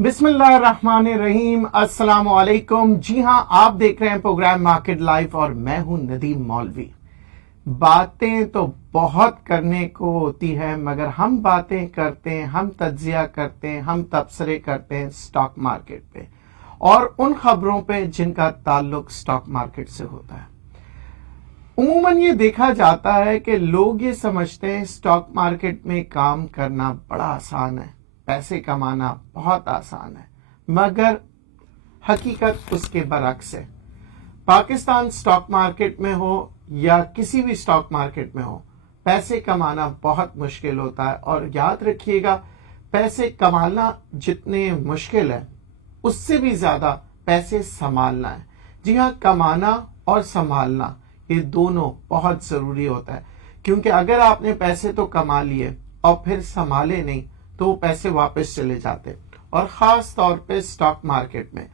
बिस्मिल्लाहिर्रहमानिर्रहीम, अस्सलाम वालेकुम। जी हाँ, आप देख रहे हैं प्रोग्राम मार्केट लाइव और मैं हूं नदीम मौलवी। बातें तो बहुत करने को होती है, मगर हम बातें करते हैं, हम तज्जिया करते हैं, हम तबसरे करते हैं स्टॉक मार्केट पे और उन खबरों पे जिनका ताल्लुक स्टॉक मार्केट से होता है। उमूमन ये देखा जाता है कि लोग ये समझते हैं स्टॉक मार्केट में काम करना बड़ा आसान है, पैसे कमाना बहुत आसान है, मगर हकीकत उसके बरक्स है। पाकिस्तान स्टॉक मार्केट में हो या किसी भी स्टॉक मार्केट में हो, पैसे कमाना बहुत मुश्किल होता है। और याद रखिएगा, पैसे कमाना जितने मुश्किल है उससे भी ज्यादा पैसे संभालना है। जी हाँ, कमाना और संभालना ये दोनों बहुत जरूरी होता है, क्योंकि अगर आपने पैसे तो कमा लिए और फिर संभाले नहीं तो वो पैसे वापस चले जाते। और खास तौर पे स्टॉक मार्केट में,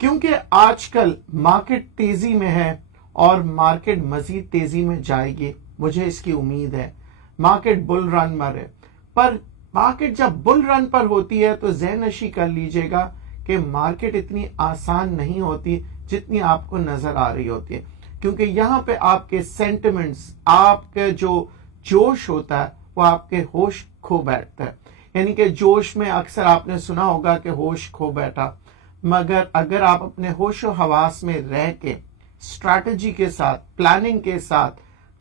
क्योंकि आजकल मार्केट तेजी में है और मार्केट मजीद तेजी में जाएगी, मुझे इसकी उम्मीद है। मार्केट बुल रन पर है, पर मार्केट जब बुल रन पर होती है तो ज़हननशी कर लीजिएगा कि मार्केट इतनी आसान नहीं होती जितनी आपको नजर आ रही होती है, क्योंकि यहाँ पे आपके सेंटिमेंट्स, आपके जो जोश होता है वो आपके होश खो बैठता है। यानी कि जोश में अक्सर आपने सुना होगा कि होश खो बैठा, मगर अगर आप अपने होशो हवास में रह के स्ट्रैटेजी के साथ, प्लानिंग के साथ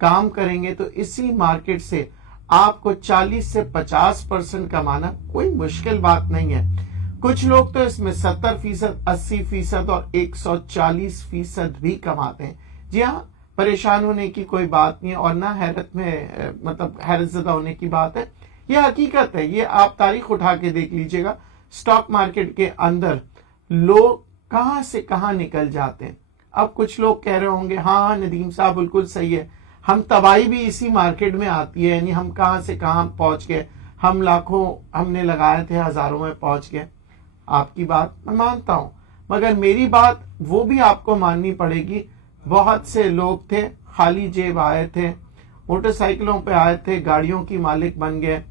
काम करेंगे तो इसी मार्केट से आपको 40 से 50% कमाना कोई मुश्किल बात नहीं है। कुछ लोग तो इसमें 70%, 80% और 140% भी कमाते हैं। जी हाँ, परेशान होने की कोई बात नहीं है और ना हैरत में मतलब हैरतज़दा होने की बात है। यह हकीकत है, ये आप तारीख उठा के देख लीजिएगा। स्टॉक मार्केट के अंदर लोग कहां से कहां निकल जाते हैं। अब कुछ लोग कह रहे होंगे, हाँ नदीम साहब बिल्कुल सही है, हम तबाही भी इसी मार्केट में आती है, यानी हम कहां से कहां पहुंच गए, हम लाखों हमने लगाए थे, हजारों में पहुंच गए। आपकी बात मैं मानता हूं, मगर मेरी बात वो भी आपको माननी पड़ेगी। बहुत से लोग थे, खाली जेब आए थे, मोटरसाइकिलों पे आए थे, गाड़ियों की मालिक बन गए।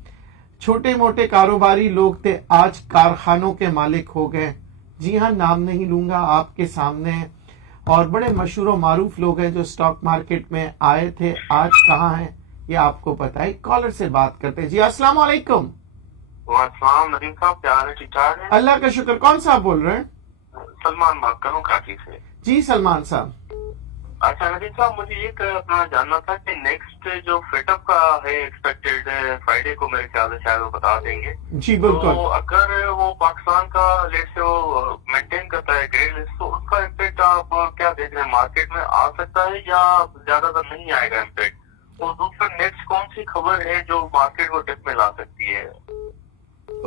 छोटे मोटे कारोबारी लोग थे, आज कारखानों के मालिक हो गए। जी हाँ, नाम नहीं लूंगा, आपके सामने है। और बड़े मशहूर मारूफ लोग हैं जो स्टॉक मार्केट में आए थे, आज कहाँ हैं ये आपको पता है। कॉलर से बात करते हैं। जी अस्सलाम वालेकुम। वालेकुम नदीम साहब, क्या हाल है? ठीक ठाक है? अल्लाह का शुक्र। कौन साहब बोल रहे हैं? सलमान बात कर रहा हूँ कराची से। जी सलमान साहब। अच्छा नदीम साहब, मुझे ये अपना जानना था कि नेक्स्ट जो फिटअप का है एक्सपेक्टेड फ्राइडे को, मेरे ख्याल से शायद वो बता देंगे। जी बिल्कुल। तो अगर वो पाकिस्तान का लेट से वो मेंटेन करता है ग्रे लिस्ट, तो उसका इम्पेक्ट आप क्या देख रहे हैं? मार्केट में आ सकता है या ज्यादातर नहीं आएगा इम्पेक्ट? और दूसरा, नेक्स्ट कौन सी खबर है जो मार्केट को टिप में ला सकती है?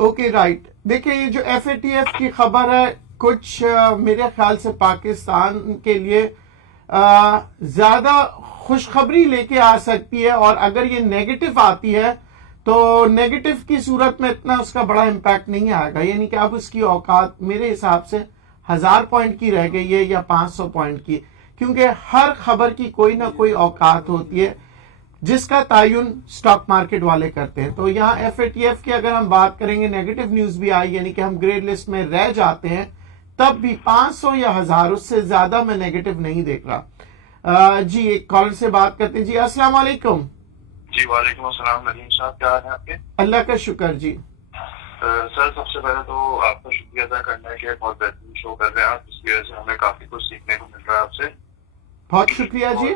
ओके राइट, देखिए ये जो FATF की खबर है, कुछ मेरे ख्याल से पाकिस्तान के लिए ज्यादा खुशखबरी लेके आ सकती है। और अगर ये नेगेटिव आती है तो नेगेटिव की सूरत में इतना उसका बड़ा इम्पैक्ट नहीं आएगा, यानी कि अब उसकी औकात मेरे हिसाब से 1000 पॉइंट की रह गई है या 500 पॉइंट की, क्योंकि हर खबर की कोई ना कोई औकात होती है जिसका तायुन स्टॉक मार्केट वाले करते हैं। तो यहाँ FATF की अगर हम बात करेंगे, नेगेटिव न्यूज भी आई, यानी कि हम ग्रे लिस्ट में रह जाते हैं, तब भी 500 या 1000, उससे ज्यादा मैं नेगेटिव नहीं देख रहा। जी एक कॉलर से बात करते हैं। जी अस्सलाम वालेकुम। जी वालेकुम अस्सलाम नदीम साहब, क्या हाल है आपके? अल्लाह का शुक्र जी। सर, सबसे पहले तो आपका शुक्रिया अदा करना है कि बहुत बेहतरीन शो कर रहे हैं आप, जिसकी वजह से हमें काफी कुछ सीखने को मिल रहा है आपसे। बहुत शुक्रिया जी।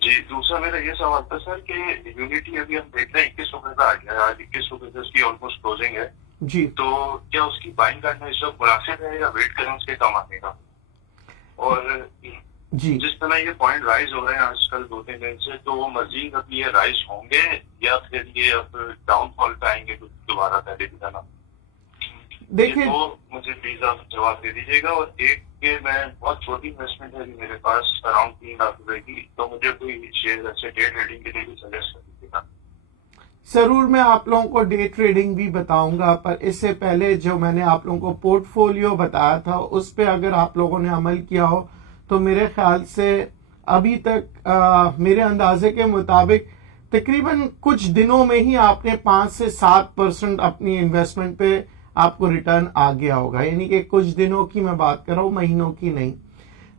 जी, दूसरा मेरा ये सवाल था सर कि यूनिटी अभी हम देख रहे हैं 21 रुपए का आ गया है, आज 21 रुपए से उसकी ऑलमोस्ट क्लोजिंग है। जी तो क्या उसकी बाइंग करना इस वक्त मुनासिब है या वेट करें उसके कम आने का? और जी जिस तरह ये पॉइंट राइज हो रहे हैं आजकल 2-3 दिन से, तो वो मजीद अब ये राइज होंगे या फिर ये अब डाउनफॉल पे आएंगे तो दोबारा पहले की तरह? देखिए, तो मुझे प्लीज आप जवाब दे दीजिएगा। और एक के मैं बहुत छोटी इन्वेस्टमेंट है मेरे पास, अराउंड 3 लाख रुपए की, तो मुझे कोई शेयर ऐसे डे ट्रेडिंग के लिए भी सजेस्ट कर दीजिएगा। जरूर मैं आप लोगों को डे ट्रेडिंग भी बताऊंगा, पर इससे पहले जो मैंने आप लोगों को पोर्टफोलियो बताया था उस पर अगर आप लोगों ने अमल किया हो तो मेरे ख्याल से अभी तक मेरे अंदाजे के मुताबिक तकरीबन कुछ दिनों में ही आपने 5 से 7% अपनी इन्वेस्टमेंट पे आपको रिटर्न आ गया होगा, यानी कि कुछ दिनों की मैं बात कर रहा हूं, महीनों की नहीं।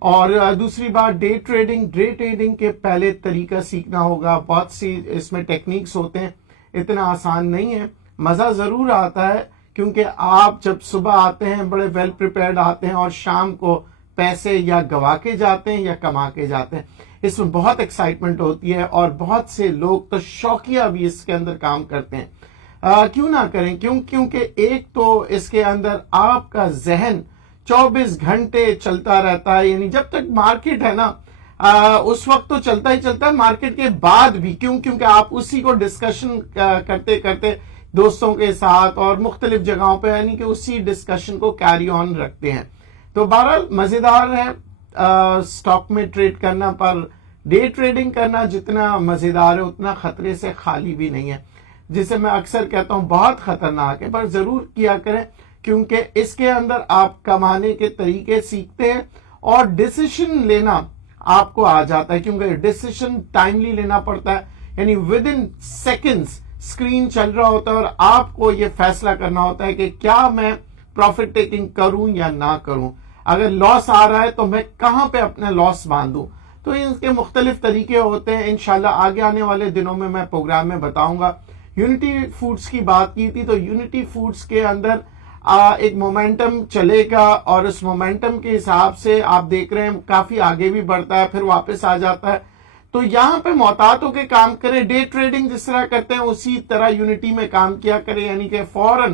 और दूसरी बात, डे ट्रेडिंग के पहले तरीका सीखना होगा। बहुत सी इसमें टेक्निक्स होते हैं, इतना आसान नहीं है। मजा जरूर आता है क्योंकि आप जब सुबह आते हैं बड़े वेल प्रिपेयर्ड आते हैं और शाम को पैसे या गवा के जाते हैं या कमा के जाते हैं। इसमें बहुत एक्साइटमेंट होती है और बहुत से लोग तो शौकिया भी इसके अंदर काम करते हैं। क्यों ना करें, क्योंकि एक तो इसके अंदर आपका जहन 24 घंटे चलता रहता है, यानी जब तक मार्केट है ना उस वक्त तो चलता ही चलता है, मार्केट के बाद भी। क्योंकि आप उसी को डिस्कशन करते करते दोस्तों के साथ और मुख्तलिफ जगहों पे, यानी कि उसी डिस्कशन को कैरी ऑन रखते हैं। तो बहरहाल मजेदार है स्टॉक में ट्रेड करना, पर डे ट्रेडिंग करना जितना मजेदार है उतना खतरे से खाली भी नहीं है, जिसे मैं अक्सर कहता हूं बहुत खतरनाक है, पर जरूर किया करें क्योंकि इसके अंदर आप कमाने के तरीके सीखते हैं और डिसीजन लेना आपको आ जाता है, क्योंकि डिसीजन टाइमली लेना पड़ता है, यानी विद इन सेकेंड्स स्क्रीन चल रहा होता है और आपको यह फैसला करना होता है कि क्या मैं प्रॉफिट टेकिंग करूं या ना करूं। अगर लॉस आ रहा है तो मैं कहां पे अपना लॉस बांधूं। तो इनके मुख्तलिफ तरीके होते हैं, इंशाल्लाह आगे आने वाले दिनों में मैं प्रोग्राम में बताऊंगा। यूनिटी फूड्स की बात की थी, तो यूनिटी फूड्स के अंदर एक मोमेंटम चलेगा और उस मोमेंटम के हिसाब से आप देख रहे हैं काफी आगे भी बढ़ता है, फिर वापस आ जाता है। तो यहां पे मोहतात होकर काम करें, डे ट्रेडिंग जिस तरह करते हैं उसी तरह यूनिटी में काम किया करें, यानी कि फौरन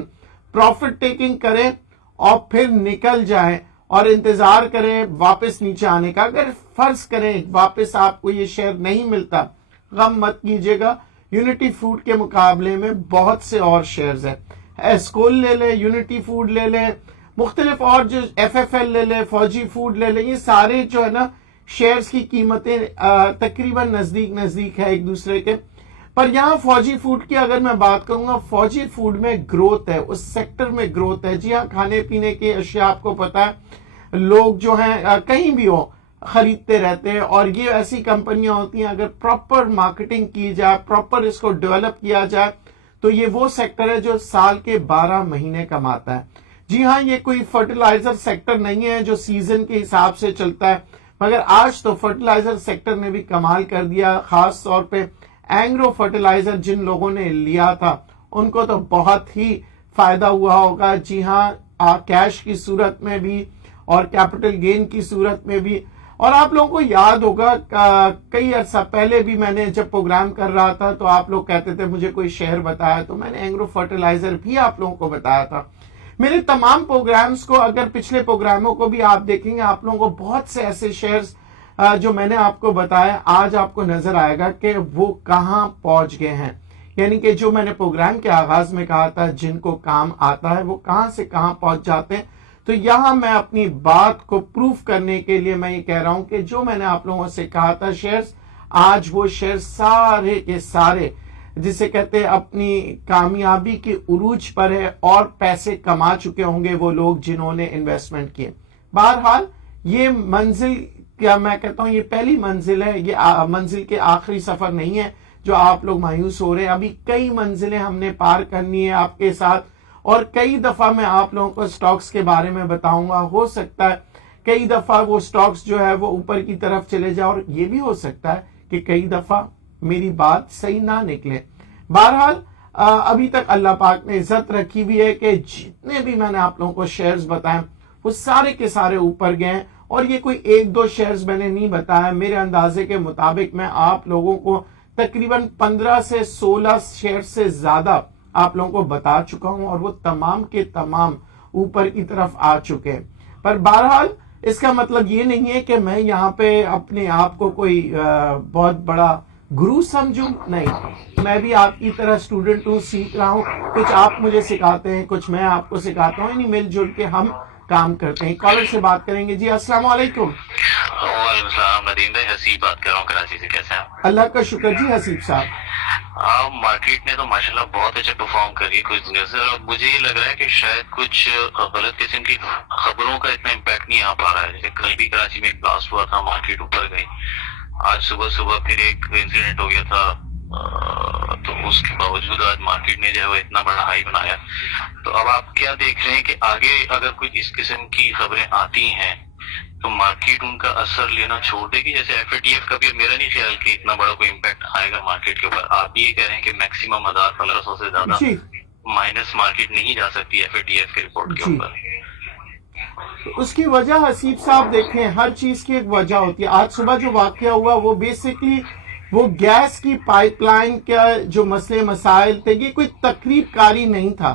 प्रॉफिट टेकिंग करें और फिर निकल जाएं और इंतजार करें वापस नीचे आने का। अगर फर्ज करें वापस आपको ये शेयर नहीं मिलता, गम मत कीजिएगा, यूनिटी फूड के मुकाबले में बहुत से और शेयर्स हैं। एस्कोल ले ले, यूनिटी फूड ले ले, मुख्तलिफ और जो FFL ले ले, फौजी फूड ले ले, ये सारे जो है ना शेयर्स की कीमतें तकरीबन नजदीक है एक दूसरे के। पर यहाँ फौजी फूड की अगर मैं बात करूंगा, फौजी फूड में ग्रोथ है, उस सेक्टर में ग्रोथ है। जी हाँ, खाने पीने की अशिया आपको पता है, लोग जो हैं कहीं भी हो खरीदते रहते हैं और ये ऐसी कंपनियां होती हैं, अगर प्रॉपर मार्केटिंग की जाए, प्रॉपर इसको डेवलप किया जाए, तो ये वो सेक्टर है जो साल के 12 महीने कमाता है। जी हाँ, ये कोई फर्टिलाइजर सेक्टर नहीं है जो सीजन के हिसाब से चलता है, मगर आज तो फर्टिलाइजर सेक्टर ने भी कमाल कर दिया। खास तौर पे एंग्रो फर्टिलाइजर जिन लोगों ने लिया था उनको तो बहुत ही फायदा हुआ होगा। जी हाँ, कैश की सूरत में भी और कैपिटल गेन की सूरत में भी। और आप लोगों को याद होगा कई अर्सा पहले भी मैंने जब प्रोग्राम कर रहा था तो आप लोग कहते थे मुझे कोई शेयर बताया, तो मैंने एंग्रो फर्टिलाइजर भी आप लोगों को बताया था। मेरे तमाम प्रोग्राम्स को, अगर पिछले प्रोग्रामों को भी आप देखेंगे, आप लोगों को बहुत से ऐसे शेयर्स जो मैंने आपको बताया आज आपको नजर आएगा कि वो कहां पहुंच गए हैं। यानी कि जो मैंने प्रोग्राम के आगाज में कहा था जिनको काम आता है वो कहां से कहां पहुंच जाते हैं। तो यहां मैं अपनी बात को प्रूफ करने के लिए मैं ये कह रहा हूं कि जो मैंने आप लोगों से कहा था शेयर्स, आज वो शेयर सारे के सारे जिसे कहते हैं अपनी कामयाबी के उरूज पर है और पैसे कमा चुके होंगे वो लोग जिन्होंने इन्वेस्टमेंट किए। बहरहाल ये मंजिल, क्या मैं कहता हूं, ये पहली मंजिल है, ये मंजिल के आखिरी सफर नहीं है जो आप लोग मायूस हो रहे हैं। अभी कई मंजिलें हमने पार करनी है आपके साथ और कई दफा मैं आप लोगों को स्टॉक्स के बारे में बताऊंगा। हो सकता है कई दफा वो स्टॉक्स जो है वो ऊपर की तरफ चले जाए और ये भी हो सकता है कि कई दफा मेरी बात सही ना निकले। बहरहाल अभी तक अल्लाह पाक ने इज्जत रखी हुई है कि जितने भी मैंने आप लोगों को शेयर्स बताए वो सारे के सारे ऊपर गए और ये कोई एक दो शेयर्स मैंने नहीं बताया। मेरे अंदाजे के मुताबिक मैं आप लोगों को तकरीबन 15 से 16 शेयर से ज्यादा आप लोगों को बता चुका हूं और वो तमाम के तमाम ऊपर की तरफ आ चुके हैं। पर बहरहाल इसका मतलब ये नहीं है कि मैं यहाँ पे अपने आप को कोई बहुत बड़ा गुरु समझूं, नहीं, मैं भी आपकी तरह स्टूडेंट हूँ, सीख रहा हूँ। कुछ आप मुझे सिखाते हैं, कुछ मैं आपको सिखाता हूँ, यानी मिलजुल के हम काम करते हैं। कॉलर से बात करेंगे। जी अस्सलाम वालेकुम। नदीम भाई, हसीब बात कर रहा हूँ कराची से। कैसे हैं? अल्लाह का शुक्र जी हसीब साहब। मार्केट ने तो माशाल्लाह बहुत अच्छा परफॉर्म करी कुछ दिनों से। मुझे ये लग रहा है कि शायद कुछ गलत किस्म की खबरों का इतना इम्पैक्ट नहीं आ पा रहा है। जैसे कल भी कराची में एक ब्लास्ट हुआ था, मार्केट ऊपर गई। आज सुबह सुबह फिर एक इंसिडेंट हो गया था तो उसके बावजूद आज मार्केट ने जो है वो इतना बड़ा हाई बनाया। तो अब आप क्या देख रहे हैं कि आगे अगर कोई इस किस्म की खबरें आती हैं तो मार्केट उनका असर लेना छोड़ देगी? जैसे FATF का भी मेरा नहीं ख्याल कि इतना बड़ा कोई इम्पैक्ट आएगा मार्केट के ऊपर। आप ये कह रहे हैं कि मैक्सिमम 1000-1500 से ज्यादा जी माइनस मार्केट नहीं जा सकती FATF के रिपोर्ट के जी। ऊपर। तो उसकी वजह हसीब साहब देखें, हर चीज की एक वजह होती है। आज सुबह जो वाकया हुआ वो बेसिकली वो गैस की पाइपलाइन का जो मसले मसाइल थे, ये कोई तकरीबकारी नहीं था।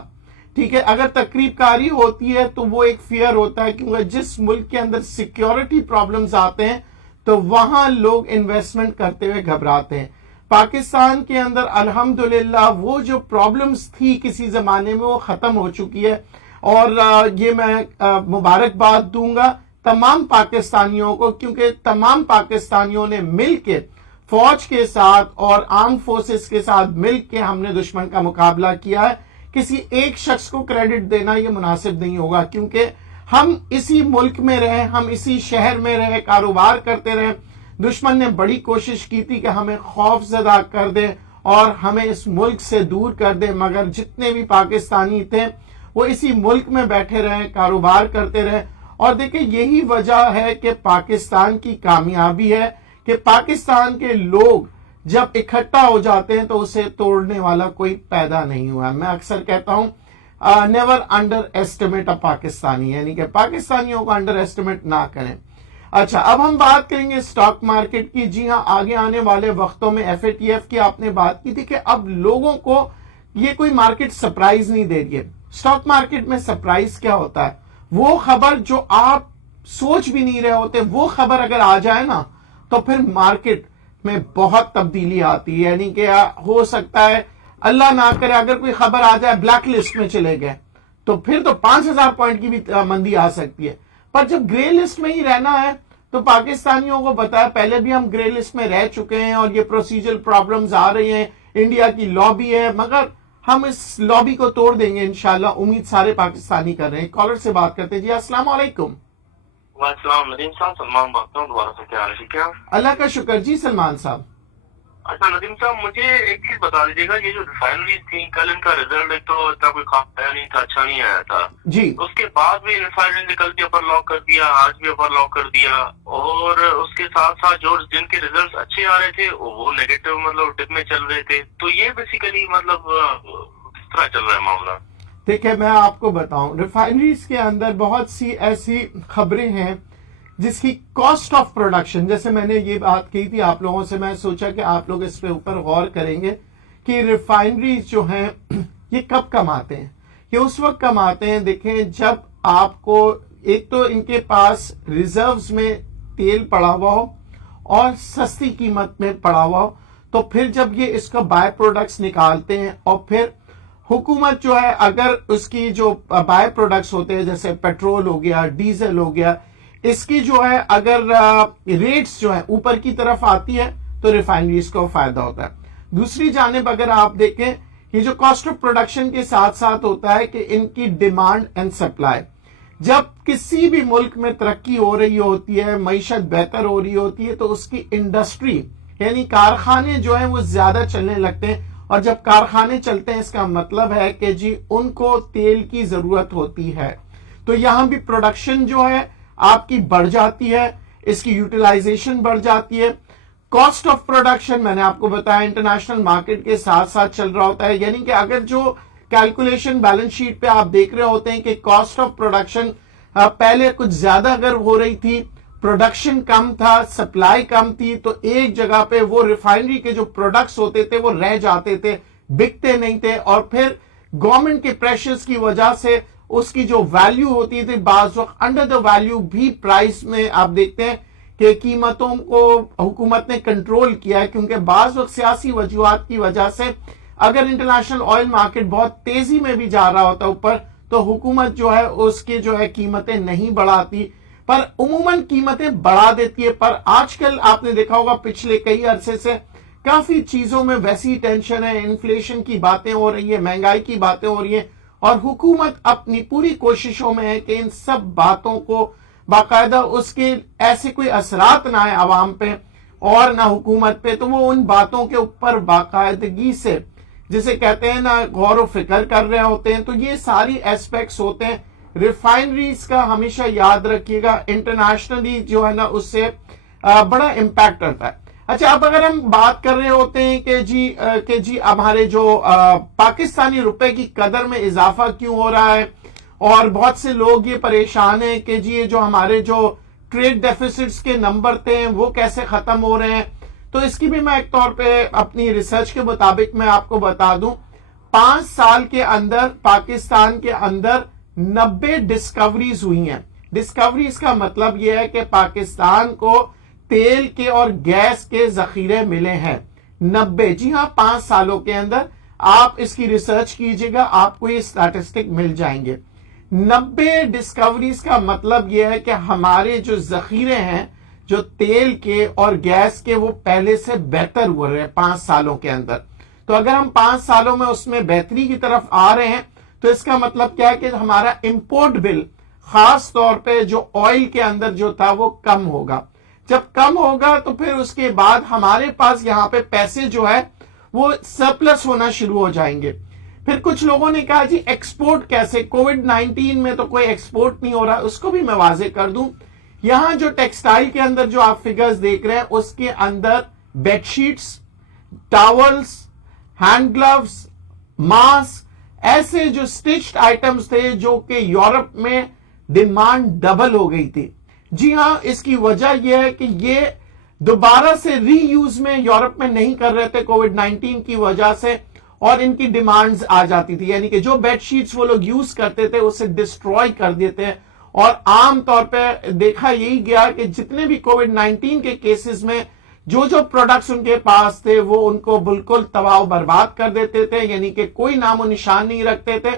ठीक है, अगर तकरीबकारी होती है तो वो एक फियर होता है, क्योंकि जिस मुल्क के अंदर सिक्योरिटी प्रॉब्लम्स आते हैं तो वहां लोग इन्वेस्टमेंट करते हुए घबराते हैं। पाकिस्तान के अंदर अल्हम्दुलिल्लाह वो जो प्रॉब्लम्स थी किसी जमाने में वो खत्म हो चुकी है। और ये मैं मुबारकबाद दूंगा तमाम पाकिस्तानियों को, क्योंकि तमाम पाकिस्तानियों ने मिलके फौज के साथ और आर्म फोर्सेस के साथ मिलके हमने दुश्मन का मुकाबला किया है। किसी एक शख्स को क्रेडिट देना ये मुनासिब नहीं होगा, क्योंकि हम इसी मुल्क में रहे, हम इसी शहर में रहे, कारोबार करते रहे। दुश्मन ने बड़ी कोशिश की थी कि हमें खौफजदा कर दे और हमें इस मुल्क से दूर कर दे, मगर जितने भी पाकिस्तानी थे वो इसी मुल्क में बैठे रहे, कारोबार करते रहे। और देखिए यही वजह है कि पाकिस्तान की कामयाबी है कि पाकिस्तान के लोग जब इकट्ठा हो जाते हैं तो उसे तोड़ने वाला कोई पैदा नहीं हुआ। मैं अक्सर कहता हूं नेवर अंडर एस्टिमेट अ पाकिस्तानी, यानी कि पाकिस्तानियों को अंडर एस्टिमेट ना करें। अच्छा, अब हम बात करेंगे स्टॉक मार्केट की। जी हां, आगे आने वाले वक्तों में FATF की आपने बात की थी कि अब लोगों को ये कोई मार्केट सरप्राइज नहीं दे रही है। स्टॉक मार्केट में सरप्राइज क्या होता है? वो खबर जो आप सोच भी नहीं रहे होते, वो खबर अगर आ जाए ना तो फिर मार्केट में बहुत तब्दीली आती है। यानी कि हो सकता है अल्लाह ना करे अगर कोई खबर आ जाए ब्लैक लिस्ट में चले गए तो फिर तो 5000 पॉइंट की भी मंदी आ सकती है। पर जब ग्रे लिस्ट में ही रहना है तो पाकिस्तानियों को पता है, पहले भी हम ग्रे लिस्ट में रह चुके हैं और ये प्रोसीजरल प्रॉब्लम्स आ रही हैं। इंडिया की लॉबी है, मगर हम इस लॉबी को तोड़ देंगे इंशाल्लाह। उम्मीद सारे पाकिस्तानी कर रहे हैं। कॉलर से बात करते हैं। जी अस्सलाम वालेकुम। वालेकुम नदीम साहब, सलमान बात कर रहा हूँ दोबारा से। क्या हाल है? ठीक है, अल्लाह का शुक्र। जी सलमान साहब। अच्छा नदीम साहब, मुझे एक चीज बता दीजिएगा, ये जो रिफाइनरी थी कल इनका रिजल्ट एक तो इतना कोई खास आया नहीं था, अच्छा नहीं आया था जी। उसके बाद भी रिफाइनरी ने कल भी अपर लॉक कर दिया, आज भी अपर लॉक कर दिया, और उसके साथ साथ जो जिनके रिजल्ट अच्छे आ रहे थे वो नेगेटिव मतलब टिप में चल रहे थे। तो ये बेसिकली मतलब किस तरह चल रहा है मामला? देखिए मैं आपको बताऊं, रिफाइनरीज के अंदर बहुत सी ऐसी खबरें हैं जिसकी कॉस्ट ऑफ प्रोडक्शन, जैसे मैंने ये बात की थी आप लोगों से, मैं सोचा कि आप लोग इस पे ऊपर गौर करेंगे कि रिफाइनरीज जो हैं ये कब कमाते हैं। ये उस वक्त कमाते हैं, देखें, जब आपको एक तो इनके पास रिजर्व्स में तेल पड़ा हुआ हो और सस्ती कीमत में पड़ा हुआ हो, तो फिर जब ये इसका बाय प्रोडक्ट्स निकालते हैं और फिर हुकूमत जो है अगर उसकी जो बाय प्रोडक्ट्स होते हैं जैसे पेट्रोल हो गया, डीजल हो गया, इसकी जो है अगर रेट्स जो है ऊपर की तरफ आती है तो रिफाइनरीज को फायदा होता है। दूसरी जानिब अगर आप देखें, ये जो कॉस्ट ऑफ प्रोडक्शन के साथ साथ होता है कि इनकी डिमांड एंड सप्लाई, जब किसी भी मुल्क में तरक्की हो रही होती है, मईशत बेहतर हो रही होती है, तो उसकी इंडस्ट्री यानी कारखाने जो है वो ज्यादा चलने लगते हैं। और जब कारखाने चलते हैं इसका मतलब है कि जी उनको तेल की जरूरत होती है, तो यहां भी प्रोडक्शन जो है आपकी बढ़ जाती है, इसकी यूटिलाइजेशन बढ़ जाती है। कॉस्ट ऑफ प्रोडक्शन मैंने आपको बताया इंटरनेशनल मार्केट के साथ साथ चल रहा होता है, यानी कि अगर जो कैलकुलेशन बैलेंस शीट पे आप देख रहे होते हैं कि कॉस्ट ऑफ प्रोडक्शन पहले कुछ ज्यादा अगर हो रही थी, प्रोडक्शन कम था, सप्लाई कम थी, तो एक जगह पे वो रिफाइनरी के जो प्रोडक्ट्स होते थे वो रह जाते थे, बिकते नहीं थे, और फिर गवर्नमेंट के प्रेशर्स की वजह से उसकी जो वैल्यू होती थी बाज वक्त अंडर द वैल्यू भी प्राइस में आप देखते हैं कि कीमतों को हुकूमत ने कंट्रोल किया है, क्योंकि बाज वक्त सियासी वजूहात की वजह से अगर इंटरनेशनल ऑयल मार्केट बहुत तेजी में भी जा रहा होता ऊपर तो हुकूमत जो है उसकी जो है कीमतें नहीं बढ़ाती, पर उमूमन कीमतें बढ़ा देती है। पर आजकल आपने देखा होगा पिछले कई अरसे से काफी चीजों में वैसी टेंशन है, इन्फ्लेशन की बातें हो रही है, महंगाई की बातें हो रही है, और हुकूमत अपनी पूरी कोशिशों में है कि इन सब बातों को बाकायदा उसके ऐसे कोई असरात ना आए आवाम पे और ना हुकूमत पे, तो वो उन बातों के ऊपर बाकायदगी से जिसे कहते हैं ना, गौर व फिक्र कर रहे होते हैं। तो ये सारी एस्पेक्ट्स होते हैं। रिफाइनरीज का हमेशा याद रखिएगा, इंटरनेशनली जो है ना उससे बड़ा इम्पैक्ट करता है। अच्छा, अब अगर हम बात कर रहे होते हैं कि जी हमारे जो पाकिस्तानी रुपए की कदर में इजाफा क्यों हो रहा है, और बहुत से लोग ये परेशान हैं कि जी ये जो हमारे जो ट्रेड डेफिसिट्स के नंबर थे वो कैसे खत्म हो रहे हैं। तो इसकी भी मैं एक तौर पे अपनी रिसर्च के मुताबिक मैं आपको बता दूं, 5 साल के अंदर पाकिस्तान के अंदर 90 डिस्कवरीज हुई हैं। डिस्कवरीज का मतलब यह है कि पाकिस्तान को तेल के और गैस के जखीरे मिले हैं 90। जी हां, 5 सालों के अंदर। आप इसकी रिसर्च कीजिएगा, आपको ये स्टैटिस्टिक मिल जाएंगे। 90 डिस्कवरीज का मतलब यह है कि हमारे जो जखीरे हैं जो तेल के और गैस के, वो पहले से बेहतर हुए रहे 5 सालों के अंदर। तो अगर हम 5 सालों में उसमें बेहतरी की तरफ आ रहे हैं तो इसका मतलब क्या है कि हमारा इंपोर्ट बिल खास तौर पे जो ऑयल के अंदर जो था वो कम होगा। जब कम होगा तो फिर उसके बाद हमारे पास यहां पे पैसे जो है वो सरप्लस होना शुरू हो जाएंगे। फिर कुछ लोगों ने कहा जी एक्सपोर्ट कैसे, कोविड-19 में तो कोई एक्सपोर्ट नहीं हो रहा। उसको भी मैं वाजे कर दूं, यहां जो टेक्सटाइल के अंदर जो आप फिगर्स देख रहे हैं उसके अंदर bedsheets, towels, hand gloves, mask, ऐसे जो स्टिच्ड आइटम्स थे जो कि यूरोप में डिमांड डबल हो गई थी। जी हां, इसकी वजह यह है कि ये दोबारा से रीयूज में यूरोप में नहीं कर रहे थे कोविड-19 की वजह से, और इनकी डिमांड्स आ जाती थी। यानी कि जो बेडशीट्स वो लोग यूज करते थे उसे डिस्ट्रॉय कर देते हैं। और आम तौर पे देखा यही गया कि जितने भी कोविड-19 के केसेस में जो जो प्रोडक्ट्स उनके पास थे वो उनको बिल्कुल तबाह बर्बाद कर देते थे, यानी कि कोई नामो निशान नहीं रखते थे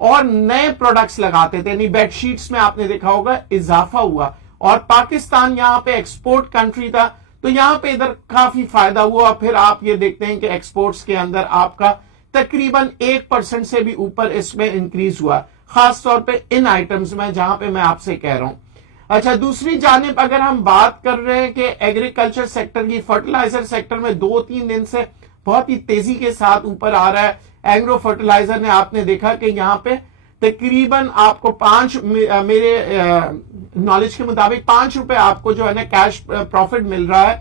और नए प्रोडक्ट्स लगाते थे। यानी बेडशीट्स में आपने देखा होगा इजाफा हुआ, और पाकिस्तान यहां पे एक्सपोर्ट कंट्री था तो यहां पे इधर काफी फायदा हुआ। फिर आप ये देखते हैं कि एक्सपोर्ट्स के अंदर आपका तकरीबन 1% से भी ऊपर इसमें इंक्रीज हुआ, खास तौर पे इन आइटम्स में जहां पे मैं आपसे कह रहा हूं। अच्छा, दूसरी जानिब अगर हम बात कर रहे हैं कि एग्रीकल्चर सेक्टर की, फर्टिलाइजर सेक्टर में 2-3 दिन से बहुत ही तेजी के साथ ऊपर आ रहा है। एग्रो फर्टिलाइजर ने आपने देखा कि यहां पे तकरीबन आपको मेरे नॉलेज के मुताबिक 5 रुपए आपको जो है ना कैश प्रॉफिट मिल रहा है।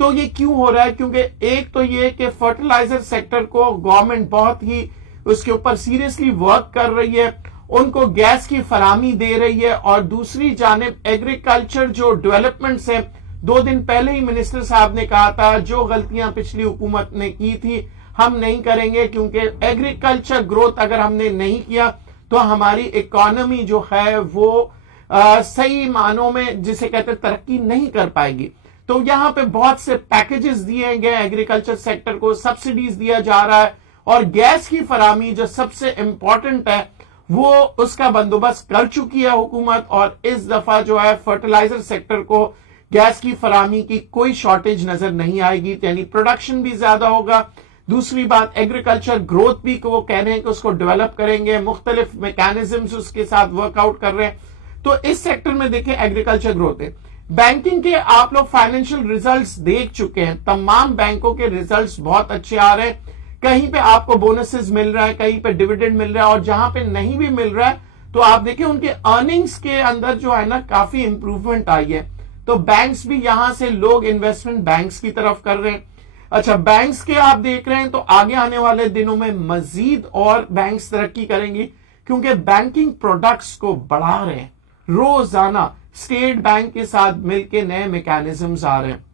तो ये क्यों हो रहा है? क्योंकि एक तो ये कि फर्टिलाइजर सेक्टर को गवर्नमेंट बहुत ही उसके ऊपर सीरियसली वर्क कर रही है, उनको गैस की फरामी दे रही है, और दूसरी जानिब एग्रीकल्चर जो डेवलपमेंट है, 2 दिन पहले ही मिनिस्टर साहब ने कहा था जो गलतियां पिछली हुकूमत ने की थी हम नहीं करेंगे, क्योंकि एग्रीकल्चर ग्रोथ अगर हमने नहीं किया तो हमारी इकोनॉमी जो है वो सही मानों में जिसे कहते हैं तरक्की नहीं कर पाएगी। तो यहां पे बहुत से पैकेजेस दिए गए एग्रीकल्चर सेक्टर को, सब्सिडीज दिया जा रहा है, और गैस की फरामी जो सबसे इंपॉर्टेंट है वो उसका बंदोबस्त कर चुकी है हुकूमत। और इस दफा जो है फर्टिलाइजर सेक्टर को गैस की फरामी की कोई शॉर्टेज नजर नहीं आएगी, यानी प्रोडक्शन भी ज्यादा होगा। दूसरी बात, एग्रीकल्चर ग्रोथ भी वो कह रहे हैं कि उसको डेवलप करेंगे, मुख्तलिफ मैकेनिज्म्स उसके साथ वर्कआउट कर रहे हैं। तो इस सेक्टर में देखें एग्रीकल्चर ग्रोथ है। बैंकिंग के आप लोग फाइनेंशियल रिजल्ट्स देख चुके हैं, तमाम बैंकों के रिजल्ट्स बहुत अच्छे आ रहे हैं। कहीं पे आपको बोनसेस मिल रहा है, कहीं पे डिविडेंड मिल रहा है, और जहां पे नहीं भी मिल रहा है तो आप देखिए उनके अर्निंग्स के अंदर जो है ना काफी इंप्रूवमेंट आई है। तो बैंक्स भी यहां से लोग इन्वेस्टमेंट बैंक्स की तरफ कर रहे हैं। अच्छा, बैंक्स के आप देख रहे हैं तो आगे आने वाले दिनों में मजीद और बैंक्स तरक्की करेंगी, क्योंकि बैंकिंग प्रोडक्ट्स को बढ़ा रहे हैं। रोजाना स्टेट बैंक के साथ मिलकर नए मैकेनिज्म्स आ रहे हैं।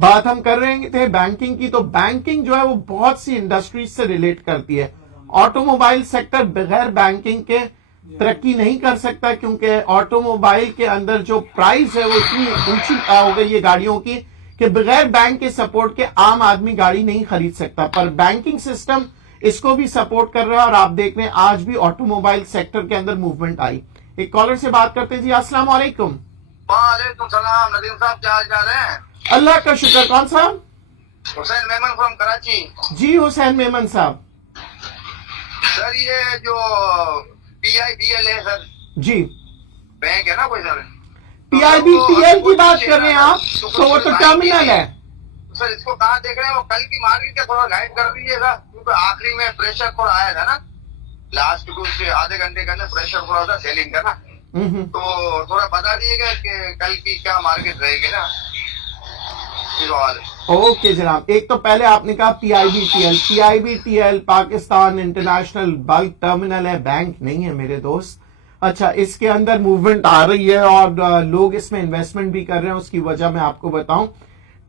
बात हम कर रहे थे बैंकिंग की, तो बैंकिंग जो है वो बहुत सी इंडस्ट्रीज से रिलेट करती है। ऑटोमोबाइल सेक्टर बगैर बैंकिंग के तरक्की नहीं कर सकता, क्योंकि ऑटोमोबाइल के अंदर जो प्राइस है वो इतनी ऊंची हो गई है गाड़ियों की कि बगैर बैंक के सपोर्ट के आम आदमी गाड़ी नहीं खरीद सकता। पर बैंकिंग सिस्टम इसको भी सपोर्ट कर रहा है, और आप देख रहे हैं आज भी ऑटोमोबाइल सेक्टर के अंदर मूवमेंट आई। एक कॉलर से बात करते हैं जी। अस्सलाम वालेकुम। वालेकुम सलाम। नदीम साहब क्या हाल चाल है? अल्लाह का शुक्र। कौन साहब? हुसैन मेमन फ्रॉम कराची। जी हुसैन मेमन साहब। सर ये जो PIBL है सर, जी बैंक है ना कोई सर, PIBTL की बात कर रहे हैं आप, तो वो तो टर्मिनल है। सर इसको कहाँ देख रहे हैं? वो कल की मार्केट का थोड़ा गाइड कर दीजिएगा, क्योंकि आखिरी में प्रेशर थोड़ा आया था ना, लास्ट कुछ आधे घंटे के अंदर प्रेशर थोड़ा था सेलिंग का ना, तो थोड़ा बता दीजिएगा कि कल की क्या मार्केट रहेगी ना। ओके जनाब, एक तो पहले आपने कहा पीआईबीटीएल पाकिस्तान इंटरनेशनल बल्क टर्मिनल है, बैंक नहीं है मेरे दोस्त। अच्छा, इसके अंदर मूवमेंट आ रही है और लोग इसमें इन्वेस्टमेंट भी कर रहे हैं। उसकी वजह मैं आपको बताऊं,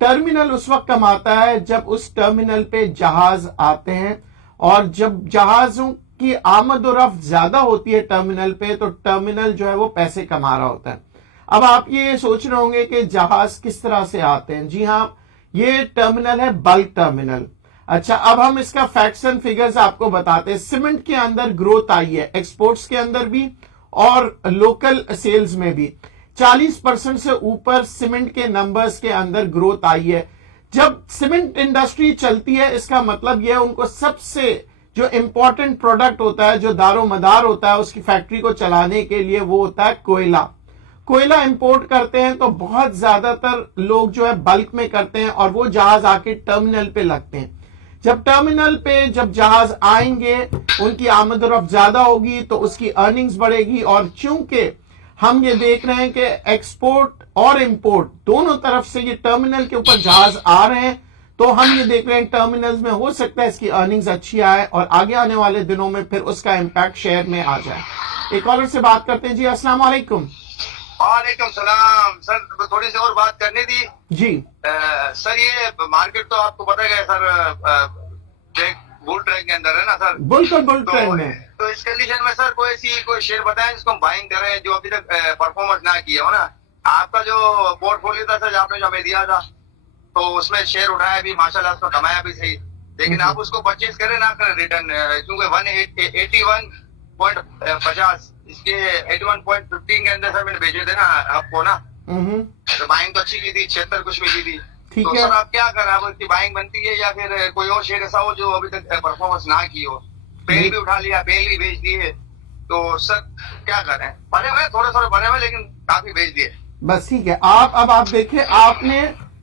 टर्मिनल उस वक्त कमाता है जब उस टर्मिनल पे जहाज आते हैं, और जब जहाजों की आमद और रफ्त ज्यादा होती है टर्मिनल पे, तो टर्मिनल जो है वो पैसे कमा रहा होता है। अब आप ये सोच रहे होंगे कि जहाज किस तरह से आते हैं। जी हाँ, ये टर्मिनल है बल्क टर्मिनल। अच्छा, अब हम इसका फैक्ट्स एंड फिगर्स आपको बताते हैं। सीमेंट के अंदर ग्रोथ आई है, एक्सपोर्ट्स के अंदर भी और लोकल सेल्स में भी 40% से ऊपर सीमेंट के नंबर्स के अंदर ग्रोथ आई है। जब सीमेंट इंडस्ट्री चलती है, इसका मतलब यह है उनको सबसे जो इंपॉर्टेंट प्रोडक्ट होता है, जो दारो मदार होता है उसकी फैक्ट्री को चलाने के लिए, वो होता है कोयला। कोयला इंपोर्ट करते हैं तो बहुत ज्यादातर लोग जो है बल्क में करते हैं, और वो जहाज आके टर्मिनल पे लगते हैं। जब टर्मिनल पे जब जहाज आएंगे, उनकी आमद और रफ्त ज्यादा होगी तो उसकी अर्निंग्स बढ़ेगी। और चूंकि हम ये देख रहे हैं कि एक्सपोर्ट और इंपोर्ट दोनों तरफ से ये टर्मिनल के ऊपर जहाज आ रहे हैं, तो हम ये देख रहे हैं टर्मिनल्स में हो सकता है इसकी अर्निंग्स अच्छी आए और आगे आने वाले दिनों में फिर उसका इम्पैक्ट शेयर में आ जाए। एक कॉलर से बात करते हैं। जी अस्सलाम वालेकुम। वालेकुम सलाम सर, थोड़ी सी और बात करनी थी जी। सर ये मार्केट तो आपको पता है सर बुल ट्रैक के अंदर है ना सर, बिल्कुल बुल ट्रैक में। तो इस कंडीशन में सर कोई शेयर बताएं जिसको हम बाइंग करें, जो अभी तक परफॉर्मेंस ना किया हो ना। आपका जो पोर्टफोलियो था सर, आपने जो हमें दिया था, तो उसमें शेयर उठाया भी माशाल्लाह, उसको कमाया भी सही, लेकिन आप उसको परचेज करें ना करें रिटर्न, क्योंकि 81.50 इसके 81.15 के अंदर सर मैंने भेजे थे ना आपको ना, तो बाइंग तो अच्छी की थी, 76 कुछ में की थी। तो सर आप क्या करें, आप उसकी बाइंग बनती है या फिर कोई और शेयर ऐसा हो जो अभी तक परफॉर्मेंस ना की हो? बेल भी उठा लिया, बेल भी बेच दिए, तो सर क्या करें? बने हुए थोड़े थोड़े बने हुए, लेकिन काफी बेच दिए। बस ठीक है। अब आप देखिए,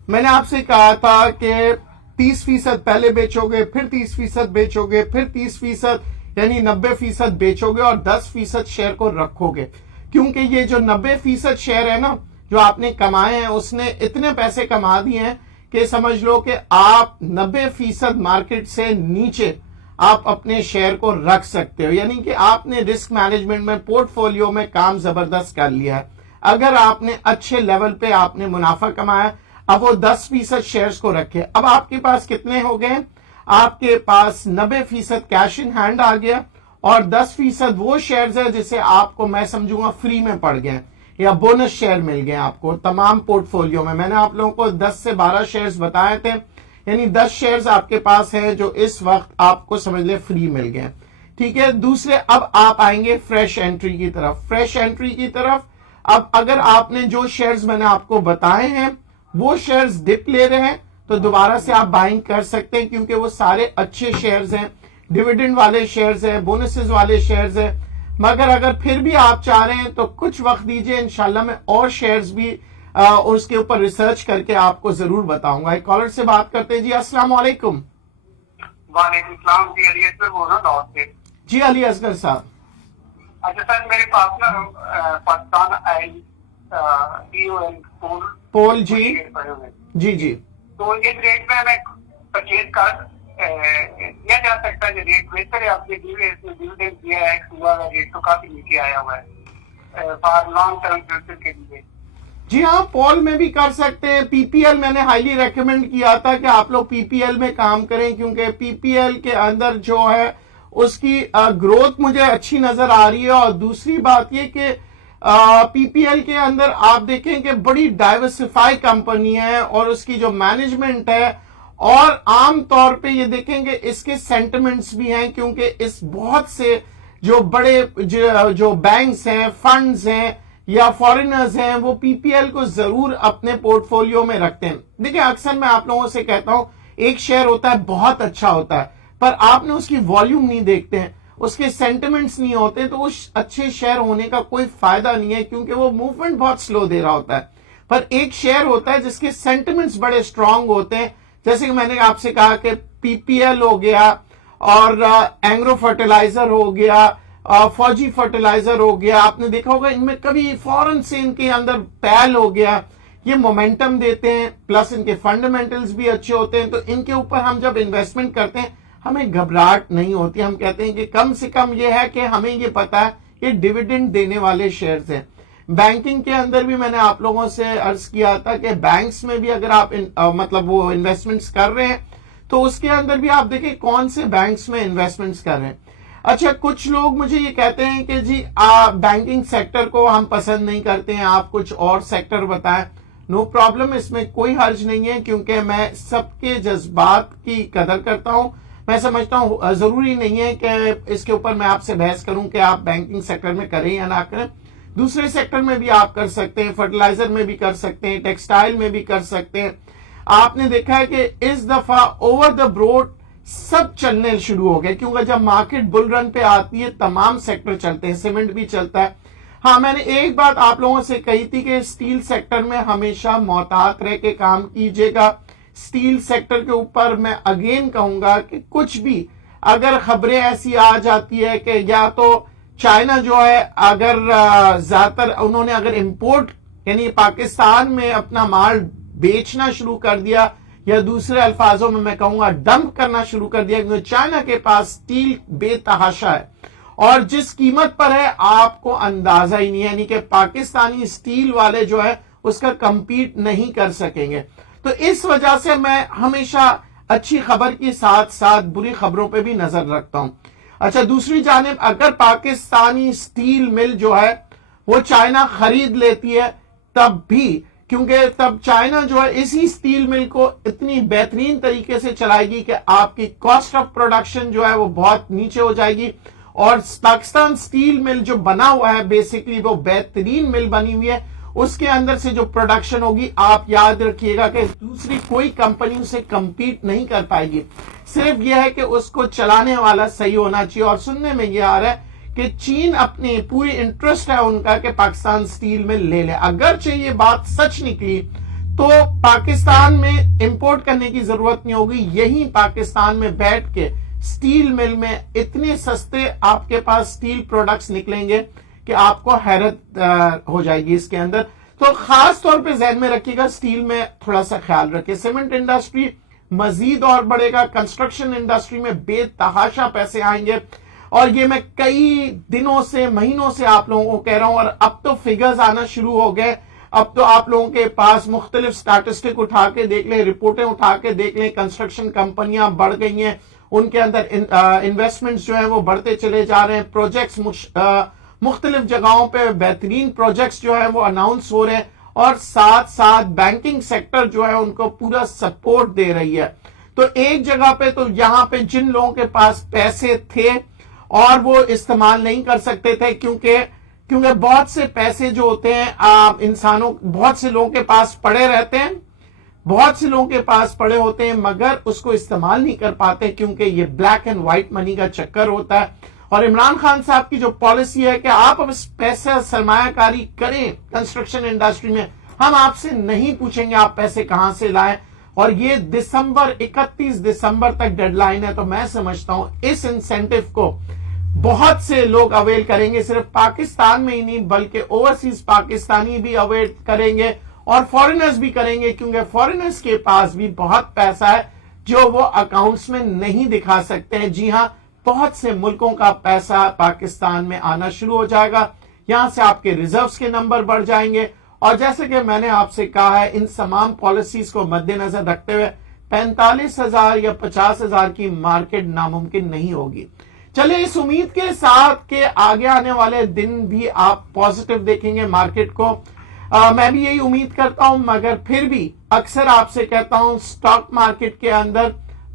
मैंने आपसे कहा था कि 30% पहले बेचोगे, फिर 30% बेचोगे, फिर 30% यानी 90% बेचोगे और 10% शेयर को रखोगे, क्योंकि ये जो 90% शेयर है ना जो आपने कमाए हैं, उसने इतने पैसे कमा दिए हैं कि समझ लो कि आप 90% मार्केट से नीचे आप अपने शेयर को रख सकते हो। यानी कि आपने रिस्क मैनेजमेंट में, पोर्टफोलियो में काम जबरदस्त कर लिया है। अगर आपने अच्छे लेवल पे आपने मुनाफा कमाया, अब वो 10% शेयर्स को रखे। अब आपके पास कितने हो गए? आपके पास 90% कैश इन हैंड आ गया और 10% वो शेयर्स है जिसे आपको मैं समझूंगा फ्री में पड़ गए या बोनस शेयर मिल गए आपको तमाम पोर्टफोलियो में। मैंने आप लोगों को 10 से 12 शेयर्स बताए थे, यानी 10 शेयर्स आपके पास है जो इस वक्त आपको समझ ले फ्री मिल गए। ठीक है। दूसरे, अब आप आएंगे फ्रेश एंट्री की तरफ। फ्रेश एंट्री की तरफ अब अगर आपने जो शेयर्स मैंने आपको बताए हैं वो शेयर्स डिप ले रहे हैं तो दोबारा से आप बाइंग कर सकते हैं, क्योंकि वो सारे अच्छे शेयर्स हैं, डिविडेंड वाले शेयर्स हैं, बोनसेस वाले शेयर्स हैं। मगर अगर फिर भी आप चाह रहे हैं तो कुछ वक्त दीजिए, इंशाल्लाह मैं और शेयर्स भी उसके ऊपर रिसर्च करके आपको जरूर बताऊंगा। एक कॉलर से बात करते हैं। जी अस्सलाम वालेकुम। वालेकुम सलाम जी, अली असगर बोल रहा हूँ से। जी अली असगर साहब। अच्छा सर, मेरे पास ना पाकिस्तान आयल पोल जी जी जी, तो इस रेट में हमें परचेज कर किया जा सकता है? जो रेट बेहतर है, आपने डिविडेंड दिया है, सुबह का रेट तो काफी नीचे आया हुआ है फॉर लॉन्ग टर्म फ्यूचर के लिए। जी हाँ, पॉल में भी कर सकते हैं। पीपीएल मैंने हाईली रेकमेंड किया था कि आप लोग पीपीएल में काम करें, क्योंकि पीपीएल के अंदर जो है उसकी ग्रोथ मुझे अच्छी नजर आ रही है। और दूसरी बात ये कि पीपीएल के अंदर आप देखें कि बड़ी डाइवर्सिफाई कंपनी है और उसकी जो मैनेजमेंट है, और आम तौर पे ये देखेंगे इसके सेंटिमेंट्स भी हैं, क्योंकि इस बहुत से जो बड़े जो बैंक्स हैं, फंड्स हैं या फॉरेनर्स हैं, वो पीपीएल को जरूर अपने पोर्टफोलियो में रखते हैं। देखिए, अक्सर मैं आप लोगों से कहता हूं एक शेयर होता है बहुत अच्छा होता है, पर आपने उसकी वॉल्यूम नहीं देखते हैं, उसके सेंटिमेंट्स नहीं होते, तो उस अच्छे शेयर होने का कोई फायदा नहीं है, क्योंकि वो मूवमेंट बहुत स्लो दे रहा होता है। पर एक शेयर होता है जिसके सेंटिमेंट्स बड़े स्ट्रांग होते हैं, जैसे कि मैंने आपसे कहा कि पीपीएल हो गया और एंग्रो फर्टिलाइजर हो गया, फौजी फर्टिलाइजर हो गया, आपने देखा होगा इनमें कभी फौरन से इनके अंदर पैल हो गया, ये मोमेंटम देते हैं, प्लस इनके फंडामेंटल्स भी अच्छे होते हैं। तो इनके ऊपर हम जब इन्वेस्टमेंट करते हैं हमें घबराहट नहीं होती, हम कहते हैं कि कम से कम ये है कि हमें ये पता है ये डिविडेंड देने वाले शेयर्स हैं। बैंकिंग के अंदर भी मैंने आप लोगों से अर्ज किया था कि बैंक्स में भी अगर आप मतलब वो इन्वेस्टमेंट्स कर रहे हैं तो उसके अंदर भी आप देखिए कौन से बैंक्स में इन्वेस्टमेंट्स कर रहे हैं। अच्छा, कुछ लोग मुझे ये कहते हैं कि जी बैंकिंग सेक्टर को हम पसंद नहीं करते हैं, आप कुछ और सेक्टर बताएं। नो प्रॉब्लम, इसमें कोई हर्ज नहीं है, क्योंकि मैं सबके जज्बात की कदर करता हूं। मैं समझता हूं जरूरी नहीं है कि इसके ऊपर मैं आपसे बहस करूं कि आप बैंकिंग सेक्टर में करें या ना करें। दूसरे सेक्टर में भी आप कर सकते हैं, फर्टिलाइजर में भी कर सकते हैं, टेक्सटाइल में भी कर सकते हैं। आपने देखा है कि इस दफा ओवर द ब्रोड सब चलने शुरू हो गए, क्योंकि जब मार्केट बुल रन पे आती है तमाम सेक्टर चलते हैं, सीमेंट भी चलता है। हाँ, मैंने एक बात आप लोगों से कही थी कि स्टील सेक्टर में हमेशा मोहतात रह के काम कीजिएगा। स्टील सेक्टर के ऊपर मैं अगेन कहूंगा कि कुछ भी अगर खबरें ऐसी आ जाती है कि या तो चाइना जो है अगर ज्यादातर उन्होंने अगर इंपोर्ट यानी पाकिस्तान में अपना माल बेचना शुरू कर दिया, या दूसरे अल्फाजों में मैं कहूंगा डंप करना शुरू कर दिया, क्योंकि चाइना के पास स्टील बेतहाशा है और जिस कीमत पर है आपको अंदाजा ही नहीं है, यानी कि पाकिस्तानी स्टील वाले जो है उसका कंपीट नहीं कर सकेंगे। तो इस वजह से मैं हमेशा अच्छी खबर के साथ साथ बुरी खबरों पे भी नजर रखता हूं। अच्छा, दूसरी जानिब अगर पाकिस्तानी स्टील मिल जो है वो चाइना खरीद लेती है तब भी, क्योंकि तब चाइना जो है इसी स्टील मिल को इतनी बेहतरीन तरीके से चलाएगी कि आपकी कॉस्ट ऑफ प्रोडक्शन जो है वो बहुत नीचे हो जाएगी। और पाकिस्तान स्टील मिल जो बना हुआ है बेसिकली वो बेहतरीन मिल बनी हुई है, उसके अंदर से जो प्रोडक्शन होगी आप याद रखिएगा कि दूसरी कोई कंपनी उसे कंपीट नहीं कर पाएगी। सिर्फ यह है कि उसको चलाने वाला सही होना चाहिए। और सुनने में यह आ रहा है कि चीन अपनी पूरी इंटरेस्ट है उनका कि पाकिस्तान स्टील मिल ले ले। अगर ये बात सच निकली तो पाकिस्तान में इंपोर्ट करने की जरूरत नहीं होगी, यही पाकिस्तान में बैठ के स्टील मिल में इतने सस्ते आपके पास स्टील प्रोडक्ट्स निकलेंगे कि आपको हैरत हो जाएगी इसके अंदर। तो खास तौर पे ध्यान में रखिएगा, स्टील में थोड़ा सा ख्याल रखिए। सीमेंट इंडस्ट्री मजीद और बढ़ेगा, कंस्ट्रक्शन इंडस्ट्री में बेतहाशा पैसे आएंगे, और ये मैं कई दिनों से महीनों से आप लोगों को कह रहा हूं, और अब तो फिगर्स आना शुरू हो गए। अब तो आप लोगों के पास मुख्तलिफ स्टैटिस्टिक उठा के देख लें, रिपोर्टें उठा के देख लें, कंस्ट्रक्शन कंपनियां बढ़ गई हैं, उनके अंदर इन्वेस्टमेंट्स जो है वो बढ़ते चले जा रहे हैं, प्रोजेक्ट्स मुख्तलिफ जगहों पे बेहतरीन प्रोजेक्ट्स जो है वो अनाउंस हो रहे हैं, और साथ साथ बैंकिंग सेक्टर जो है उनको पूरा सपोर्ट दे रही है। तो एक जगह पे तो यहां पे जिन लोगों के पास पैसे थे और वो इस्तेमाल नहीं कर सकते थे, क्योंकि बहुत से पैसे जो होते हैं इंसानों बहुत से लोगों के पास पड़े रहते हैं, बहुत से लोगों के पास पड़े होते हैं मगर उसको इस्तेमाल नहीं कर पाते, क्योंकि ये ब्लैक एंड व्हाइट मनी का चक्कर होता है। और इमरान खान साहब की जो पॉलिसी है कि आप अब पैसा सरमायाकारी करें कंस्ट्रक्शन इंडस्ट्री में, हम आपसे नहीं पूछेंगे आप पैसे कहां से लाएं, और ये 31 दिसंबर तक डेडलाइन है। तो मैं समझता हूं इस इंसेंटिव को बहुत से लोग अवेल करेंगे, सिर्फ पाकिस्तान में ही नहीं बल्कि ओवरसीज पाकिस्तानी भी अवेल करेंगे और फॉरेनर्स भी करेंगे, क्योंकि फॉरेनर्स के पास भी बहुत पैसा है जो वो अकाउंट्स में नहीं दिखा सकते हैं। जी हां, बहुत से मुल्कों का पैसा पाकिस्तान में आना शुरू हो जाएगा, यहां से आपके रिजर्व्स के नंबर बढ़ जाएंगे। और जैसे कि मैंने आपसे कहा है, इन तमाम पॉलिसीज को मद्देनजर रखते हुए 45,000 या 50,000 की मार्केट नामुमकिन नहीं होगी। चलिए, इस उम्मीद के साथ कि आगे आने वाले दिन भी आप पॉजिटिव देखेंगे मार्केट को, मैं भी यही उम्मीद करता हूं। मगर फिर भी अक्सर आपसे कहता हूं, स्टॉक मार्केट के अंदर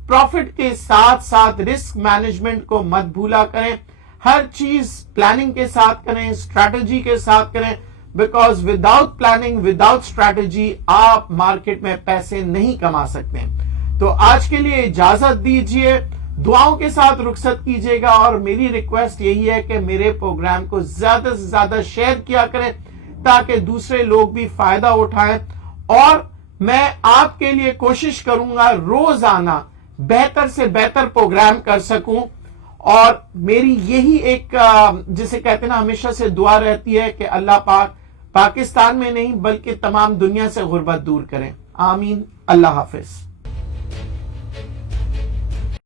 प्रॉफिट के साथ साथ रिस्क मैनेजमेंट को मत भूला करें। हर चीज प्लानिंग के साथ करें, स्ट्रैटेजी के साथ करें, because without planning, without strategy आप मार्केट में पैसे नहीं कमा सकते। तो आज के लिए इजाजत दीजिए, दुआओं के साथ रुखसत कीजिएगा, और मेरी रिक्वेस्ट यही है कि मेरे प्रोग्राम को ज्यादा से ज्यादा शेयर किया करें ताकि दूसरे लोग भी फायदा उठाएं और मैं आपके लिए कोशिश करूंगा रोजाना बेहतर से बेहतर प्रोग्राम कर सकूं, और मेरी यही एक जिसे कहते हैं ना हमेशा से दुआ रहती है कि अल्लाह पाक पाकिस्तान में नहीं बल्कि तमाम दुनिया से गुर्बत दूर करें। आमीन। अल्लाह हाफिज।